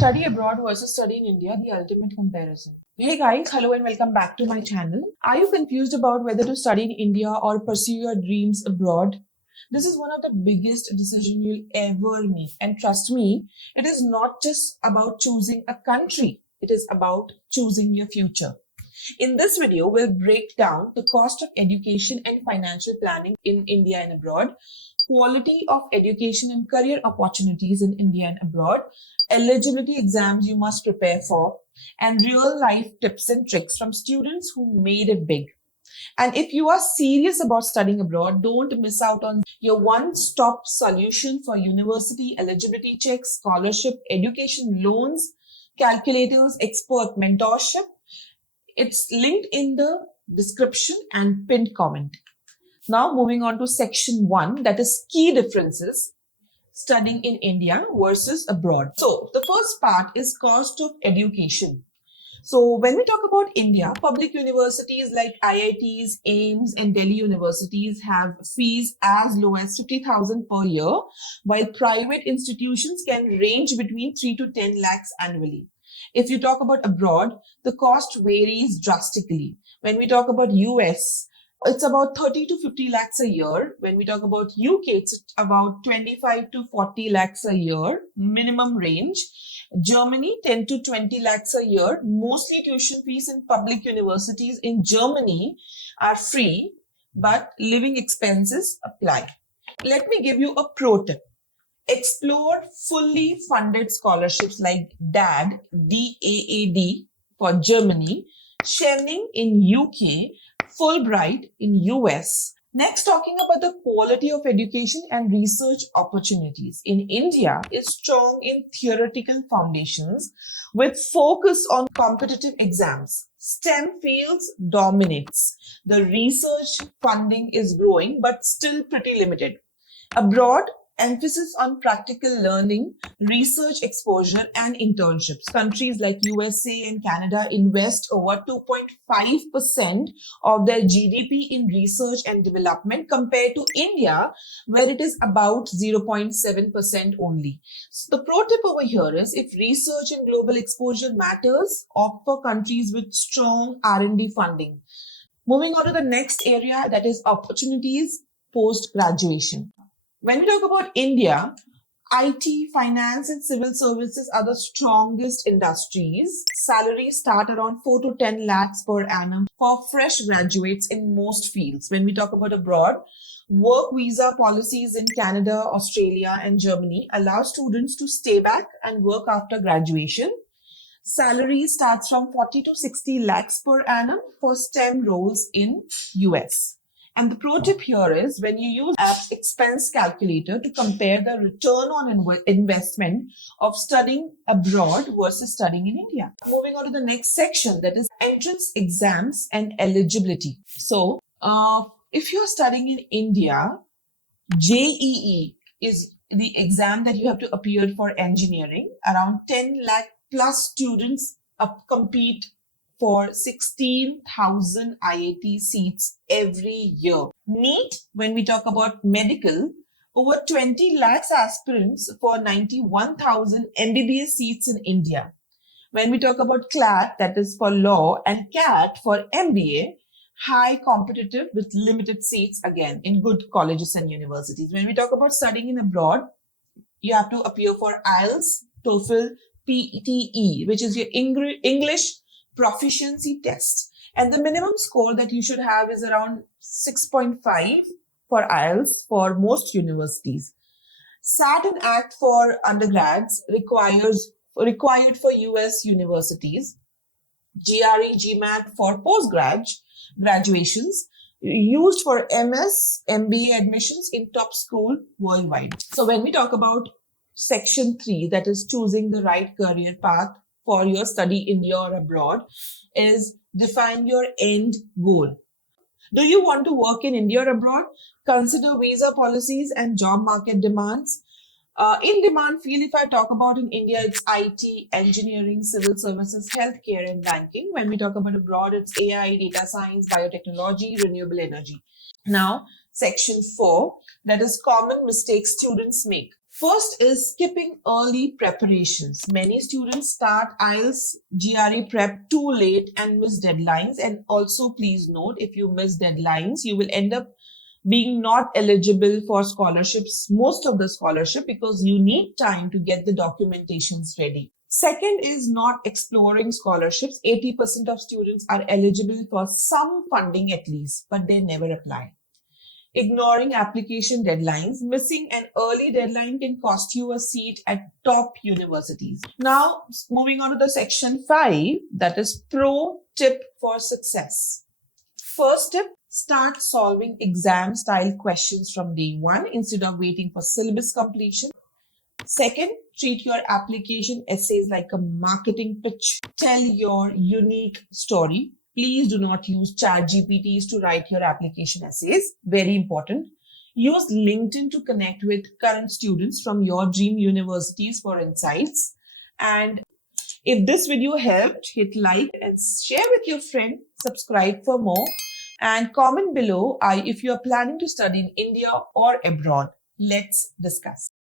Study abroad versus study in India, the ultimate comparison. Hey guys, hello and welcome back to my channel. Are you confused about whether to study in India or pursue your dreams abroad? This is one of the biggest decisions you'll ever make. And trust me, it is not just about choosing a country. It is about choosing your future. In this video, we'll break down the cost of education and financial planning in India and abroad, quality of education and career opportunities in India and abroad, eligibility exams you must prepare for, and real life tips and tricks from students who made it big. And if you are serious about studying abroad, don't miss out on your one-stop solution for university eligibility checks, scholarship, education loans, calculators, expert mentorship. It's linked in the description and pinned comment. Now moving on to section 1, that is key differences studying in India versus abroad. So the first part is cost of education. So when we talk about India, public universities like IITs, AIMS and Delhi universities have fees as low as 50,000 per year, while private institutions can range between 3 to 10 lakhs annually. If you talk about abroad, the cost varies drastically. When we talk about US, it's about 30 to 50 lakhs a year. When we talk about UK, it's about 25 to 40 lakhs a year, minimum range. Germany, 10 to 20 lakhs a year. Mostly tuition fees in public universities in Germany are free, but living expenses apply. Let me give you a pro tip. Explore fully funded scholarships like DAAD, D-A-A-D for Germany, Schenning in UK, Fulbright in US. Next, talking about the quality of education and research opportunities. In India is strong in theoretical foundations with focus on competitive exams. STEM fields dominates. The research funding is growing but still pretty limited. Abroad, emphasis on practical learning, research exposure, and internships. Countries like USA and Canada invest over 2.5% of their GDP in research and development compared to India, where it is about 0.7% only. So the pro tip over here is if research and global exposure matters, opt for countries with strong R&D funding. Moving on to the next area, that is opportunities post-graduation. When we talk about India, IT, finance and civil services are the strongest industries. Salaries start around 4 to 10 lakhs per annum for fresh graduates in most fields. When we talk about abroad, work visa policies in Canada, Australia and Germany allow students to stay back and work after graduation. Salary starts from 40 to 60 lakhs per annum for STEM roles in US. And the pro tip here is when you use app's expense calculator to compare the return on investment of studying abroad versus studying in India. Moving on to the next section, that is entrance exams and eligibility. So if you're studying in India, JEE is the exam that you have to appear for engineering. Around 10 lakh plus students compete for 16,000 IIT seats every year. NEET, when we talk about medical, over 20 lakhs aspirants for 91,000 MBBS seats in India. When we talk about CLAT, that is for law, and CAT for MBA, high competitive with limited seats again in good colleges and universities. When we talk about studying in abroad, you have to appear for IELTS, TOEFL, PTE, which is your English proficiency test, and the minimum score that you should have is around 6.5 for IELTS for most universities. SAT and ACT for undergrads required for US universities. GRE, GMAT for graduations, used for MS, MBA admissions in top school worldwide. So when we talk about section 3, that is choosing the right career path for your study in India or abroad, is define your end goal. Do you want to work in India or abroad? Consider visa policies and job market demands. In demand field, if I talk about in India, it's IT, engineering, civil services, healthcare and banking. When we talk about abroad, it's AI, data science, biotechnology, renewable energy. Now, section 4, that is common mistakes students make. First is skipping early preparations. Many students start IELTS GRE prep too late and miss deadlines. And also, please note, if you miss deadlines, you will end up being not eligible for scholarships, most of the scholarship, because you need time to get the documentations ready. Second is not exploring scholarships. 80% of students are eligible for some funding at least, but they never apply. Ignoring application deadlines, missing an early deadline can cost you a seat at top universities. Now, moving on to the section 5, that is pro tip for success. First tip, start solving exam style questions from day one instead of waiting for syllabus completion. Second, treat your application essays like a marketing pitch. Tell your unique story. Please do not use chat GPTs to write your application essays. Very important. Use LinkedIn to connect with current students from your dream universities for insights. And if this video helped, hit like and share with your friend. Subscribe for more. And comment below if you are planning to study in India or abroad. Let's discuss.